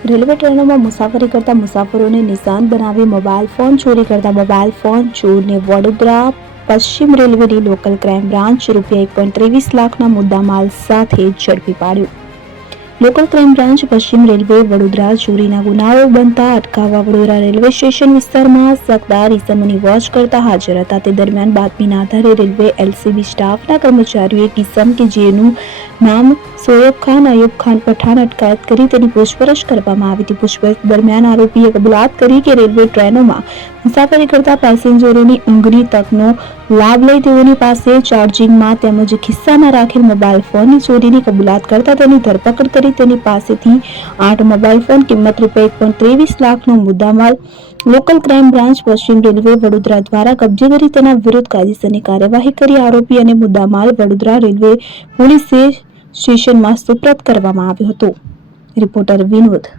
Railway ટ્રેનોમાં મુસાફરી કરતા મુસાફરોને નિશાન બનાવી મોબાઈલ ફોન ચોરી કરતા મોબાઈલ ફોન ચોરને વડોદરા પશ્ચિમ રેલવેની લોકલ ક્રાઇમ બ્રાન્ચ રૂપિયા એક પોઈન્ટ ત્રેવીસ લાખના મુદ્દામાલ સાથે ઝડપી પાડ્યું. લોકલ ક્રાઇમ બ્રાન્ચ પશ્ચિમ રેલવે વડોદરા ચોરીના ગુનાઓ બનતા અટકાવવા વડોદરા રેલવે સ્ટેશન વિસ્તારમાં શકદાર ઇસમોની વોચ કરતા હાજર હતા. તે દરમિયાન બાતમીના આધારે રેલવે એલસીબી સ્ટાફના કર્મચારીઓએ કિસમ કે જેનું નામ સોયબ ખાન, અયુબ ખાન પઠાણ અટકાયત કરી તેની પૂછપરછ કરવામાં આવી હતી. પૂછપરછ દરમિયાન આરોપીએ કબૂલાત કરી કે રેલવે ટ્રેનોમાં મુસાફરી કરતા પેસેન્જરોની ઊંઘની તકનો લાભ લઈ તેઓની પાસે ચાર્જિંગમાં તેમજ ખિસ્સામાં રાખેલ મોબાઈલ ફોનની ચોરીની કબૂલાત કરતા તેની ધરપકડ કરી તેની પાસેથી આઠ મોબાઈલ ફોન કિંમત રૂપિયા એક પોઈન્ટ ત્રેવીસ લાખનો મુદ્દામાલ લોકલ ક્રાઇમ બ્રાન્ચ પશ્ચિમ રેલવે વડોદરા દ્વારા કબજે કરી તેના વિરુદ્ધ કાયદેસરની કાર્યવાહી કરી આરોપી અને મુદ્દામાલ વડોદરા રેલવે પોલીસે સ્ટેશનમાં સુપ્રત કરવામાં આવ્યો હતો. રિપોર્ટર વિનોદ